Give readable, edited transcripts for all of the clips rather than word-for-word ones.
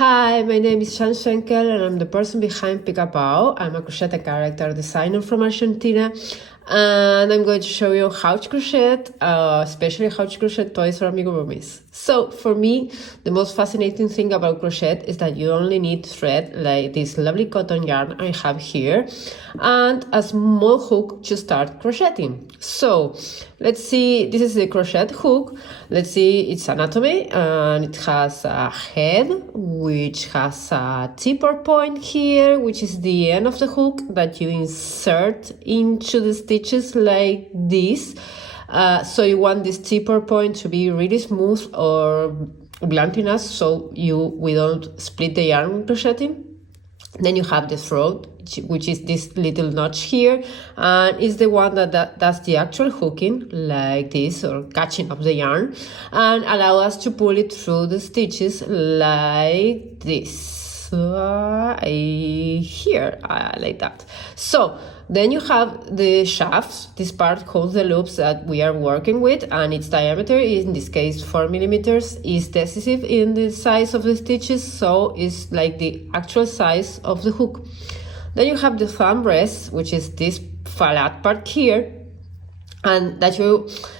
Hi, my name is Schenkel and I'm the person behind Pica Pau. I'm a crochet character designer from Argentina, and I'm going to show you how to crochet, especially how to crochet toys for amigurumis. So for me, the most fascinating thing about crochet is that you only need thread like this lovely cotton yarn I have here and a small hook to start crocheting. So let's see, this is the crochet hook. Let's see its anatomy, and it has a head which has a tipper point here, which is the end of the hook that you insert into the stitches like this. So you want this tipper point to be really smooth or blunt enough so we don't split the yarn when crocheting. Then you have the throat, which is this little notch here, and is the one that does the actual hooking like this, or catching up the yarn, and allow us to pull it through the stitches like this. Here, like that. So then you have the shafts. This part holds the loops that we are working with, and its diameter, in this case 4 millimeters, is decisive in the size of the stitches, so it's like the actual size of the hook. Then you have the thumb rest, which is this flat part here, and that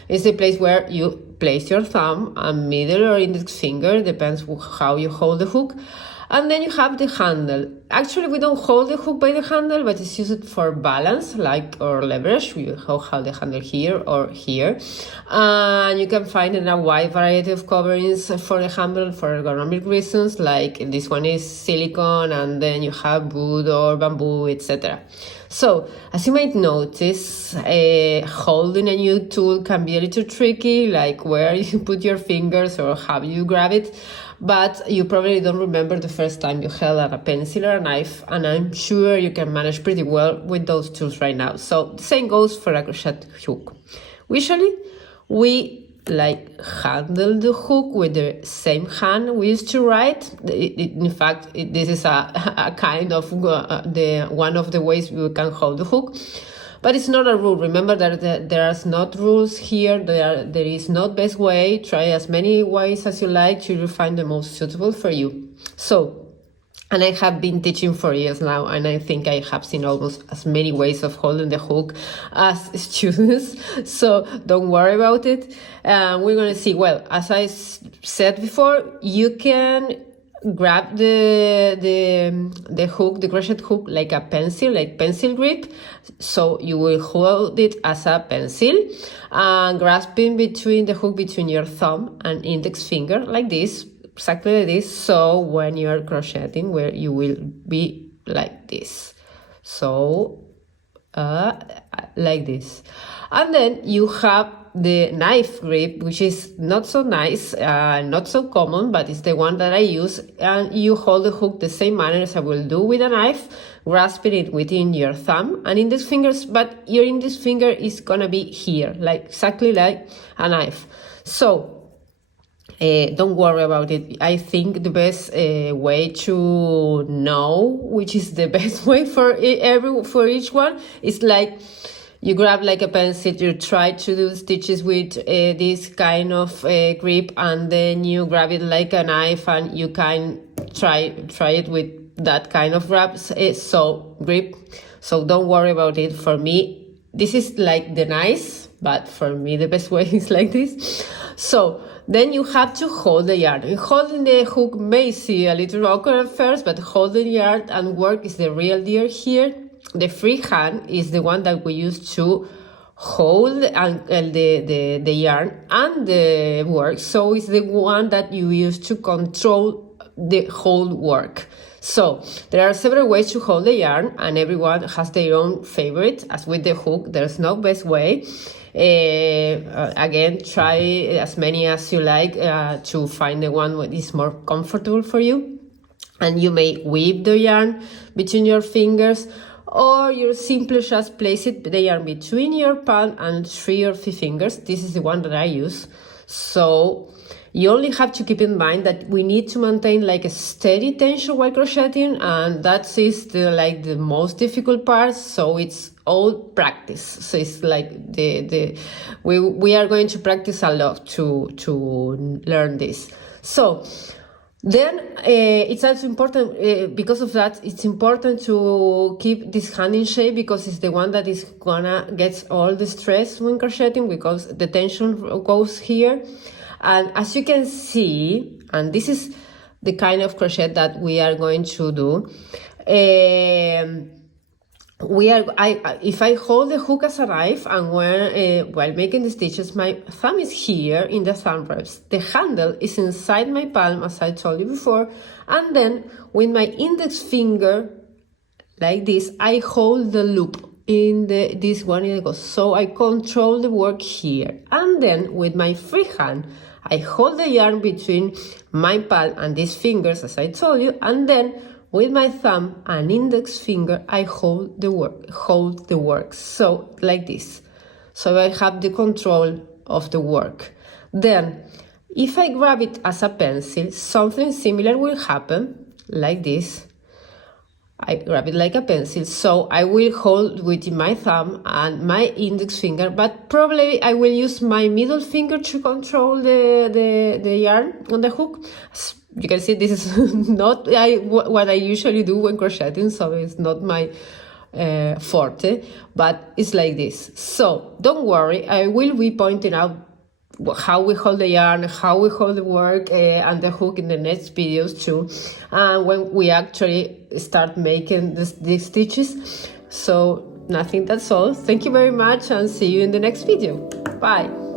is the place where you place your thumb and middle or index finger, depends how you hold the hook. And then you have the handle. Actually, we don't hold the hook by the handle, but it's used for balance, like, or leverage. We hold the handle here or here. And you can find in a wide variety of coverings for the handle for ergonomic reasons, like this one is silicone, and then you have wood or bamboo, etc. So, as you might notice, holding a new tool can be a little tricky, like where you put your fingers or how you grab it. But you probably don't remember the first time you held a pencil or a knife, and I'm sure you can manage pretty well with those tools right now. So the same goes for a crochet hook. Usually, we handle the hook with the same hand we used to write. In fact, this is a kind of one of the ways we can hold the hook. But it's not a rule. Remember that there are not rules here. There is not best way. Try as many ways as you like till you find the most suitable for you. So, and I have been teaching for years now, and I think I have seen almost as many ways of holding the hook as students. So don't worry about it. We're going to see, well, as I said before, you can grab the hook, the crochet hook, like a pencil, like pencil grip. So you will hold it as a pencil and grasping between the hook between your thumb and index finger like this, exactly like this. So when you are crocheting, where you will be like this. So like this. And then you have the knife grip, which is not so nice, not so common, but it's the one that I use, and you hold the hook the same manner as I will do with a knife, grasping it within your thumb and index fingers, but your index finger is gonna be here, like exactly like a knife. So don't worry about it. I think the best way to know which is the best way for each one is like you grab like a pencil, you try to do stitches with this kind of grip, and then you grab it like a knife and you can try it with that kind of grip. So don't worry about it. For me, this is like the nice, but for me the best way is like this. So then you have to hold the yarn. And holding the hook may seem a little awkward at first, but holding the yarn and work is the real deal here. The free hand is the one that we use to hold the yarn and the work. So it's the one that you use to control the whole work. So there are several ways to hold the yarn, and everyone has their own favorite. As with the hook, there's no best way. Again, try as many as you like to find the one that is more comfortable for you. And you may weave the yarn between your fingers, or you simply just place the yarn between your palm and 3 or 4 fingers. This is the one that I use. So you only have to keep in mind that we need to maintain like a steady tension while crocheting, and that is the most difficult part. So it's all practice. So it's like we are going to practice a lot to learn this. So Then it's also important, because of that, it's important to keep this hand in shape, because it's the one that is gonna get all the stress when crocheting, because the tension goes here. And as you can see, and this is the kind of crochet that we are going to do, if I hold the hook as a knife, and while making the stitches, my thumb is here in the thumb reps. The handle is inside my palm, as I told you before, and then with my index finger, like this, I hold the loop in this one. It goes. So I control the work here, and then with my free hand, I hold the yarn between my palm and these fingers, as I told you, and then with my thumb and index finger, I hold the work. So like this. So I have the control of the work. Then, if I grab it as a pencil, something similar will happen, like this. I grab it like a pencil, so I will hold with my thumb and my index finger, but probably I will use my middle finger to control the yarn on the hook. As you can see, this is not what I usually do when crocheting, so it's not my forte, but it's like this. So don't worry, I will be pointing out how we hold the yarn, how we hold the work and the hook in the next videos too, and when we actually start making these stitches. So nothing, that's all. Thank you very much, and see you in the next video. Bye.